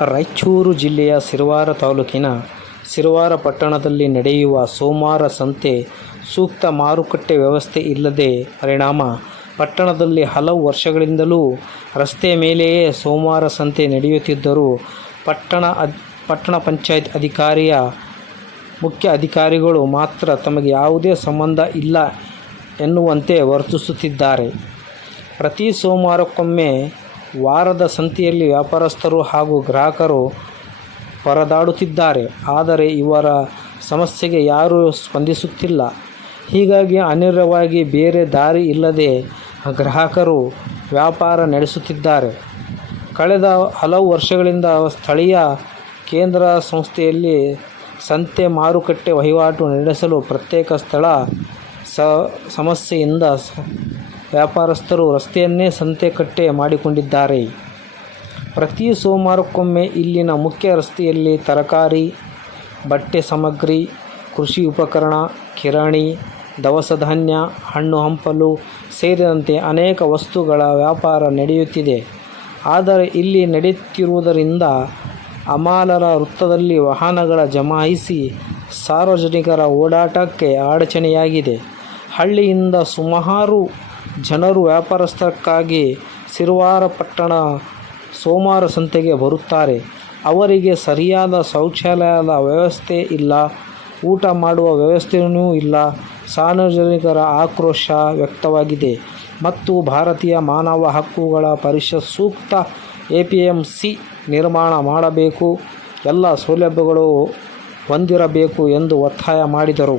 ರಾಯಚೂರು ಜಿಲ್ಲೆಯ ಸಿರವಾರ ತಾಲೂಕಿನ ಸಿರವಾರ ಪಟ್ಟಣದಲ್ಲಿ ನಡೆಯುವ ಸೋಮವಾರ ಸಂತೆ ಸೂಕ್ತ ಮಾರುಕಟ್ಟೆ ವ್ಯವಸ್ಥೆ ಇಲ್ಲದೆ ಪರಿಣಾಮ ಪಟ್ಟಣದಲ್ಲಿ ಹಲವು ವರ್ಷಗಳಿಂದಲೂ ರಸ್ತೆ ಮೇಲೆಯೇ ಸೋಮವಾರ ಸಂತೆ ನಡೆಯುತ್ತಿದ್ದರೂ ಪಟ್ಟಣ ಪಂಚಾಯತ್ ಮುಖ್ಯ ಅಧಿಕಾರಿಗಳು ಮಾತ್ರ ತಮಗೆ ಯಾವುದೇ ಸಂಬಂಧ ಇಲ್ಲ ಎನ್ನುವಂತೆ ವರ್ತಿಸುತ್ತಿದ್ದಾರೆ. ಪ್ರತಿ ಸೋಮವಾರಕ್ಕೊಮ್ಮೆ ವಾರದ ಸಂತೆಯಲ್ಲಿ ವ್ಯಾಪಾರಸ್ಥರು ಹಾಗೂ ಗ್ರಾಹಕರು ಪರದಾಡುತ್ತಿದ್ದಾರೆ. ಆದರೆ ಇವರ ಸಮಸ್ಯೆಗೆ ಯಾರೂ ಸ್ಪಂದಿಸುತ್ತಿಲ್ಲ. ಹೀಗಾಗಿ ಅನಿವಾರ್ಯವಾಗಿ ಬೇರೆ ದಾರಿ ಇಲ್ಲದೆ ಗ್ರಾಹಕರು ವ್ಯಾಪಾರ ನಡೆಸುತ್ತಿದ್ದಾರೆ. ಕಳೆದ ಹಲವು ವರ್ಷಗಳಿಂದ ಸ್ಥಳೀಯ ಕೇಂದ್ರ ಸಂಸ್ಥೆಯಲ್ಲಿ ಸಂತೆ ಮಾರುಕಟ್ಟೆ ವಹಿವಾಟು ನಡೆಸಲು ಪ್ರತ್ಯೇಕ ಸ್ಥಳ ಸಮಸ್ಯೆಯಿಂದ ವ್ಯಾಪಾರಸ್ಥರು ರಸ್ತೆಯನ್ನೇ ಸಂತೆಕಟ್ಟೆ ಮಾಡಿಕೊಂಡಿದ್ದಾರೆ. ಪ್ರತಿ ಸೋಮವಾರಕ್ಕೊಮ್ಮೆ ಇಲ್ಲಿನ ಮುಖ್ಯ ರಸ್ತೆಯಲ್ಲಿ ತರಕಾರಿ, ಬಟ್ಟೆ ಸಾಮಗ್ರಿ, ಕೃಷಿ ಉಪಕರಣ, ಕಿರಾಣಿ, ದವಸ ಧಾನ್ಯ, ಹಣ್ಣು ಹಂಪಲು ಸೇರಿದಂತೆ ಅನೇಕ ವಸ್ತುಗಳ ವ್ಯಾಪಾರ ನಡೆಯುತ್ತಿದೆ. ಆದರೆ ಇಲ್ಲಿ ನಡೆಯುತ್ತಿರುವುದರಿಂದ ಅಮಾಲರ ವೃತ್ತದಲ್ಲಿ ವಾಹನಗಳ ಜಮಾಯಿಸಿ ಸಾರ್ವಜನಿಕರ ಓಡಾಟಕ್ಕೆ ಅಡಚಣೆಯಾಗಿದೆ. ಹಳ್ಳಿಯಿಂದ ಸುಮಾರು ಜನರು ವ್ಯಾಪಾರಕ್ಕಾಗಿ ಸಿರವಾರ ಪಟ್ಟಣ ಸೋಮವಾರ ಸಂತೆಗೆ ಬರುತ್ತಾರೆ. ಅವರಿಗೆ ಸರಿಯಾದ ಶೌಚಾಲಯದ ವ್ಯವಸ್ಥೆ ಇಲ್ಲ, ಊಟ ಮಾಡುವ ವ್ಯವಸ್ಥೆಯೂ ಇಲ್ಲ. ಸಾರ್ವಜನಿಕರ ಆಕ್ರೋಶ ವ್ಯಕ್ತವಾಗಿದೆ ಮತ್ತು ಭಾರತೀಯ ಮಾನವ ಹಕ್ಕುಗಳ ಪರಿಷತ್ ಸೂಕ್ತ APMC ನಿರ್ಮಾಣ ಮಾಡಬೇಕು, ಎಲ್ಲ ಸೌಲಭ್ಯಗಳು ಹೊಂದಿರಬೇಕು ಎಂದು ಒತ್ತಾಯ ಮಾಡಿದರು.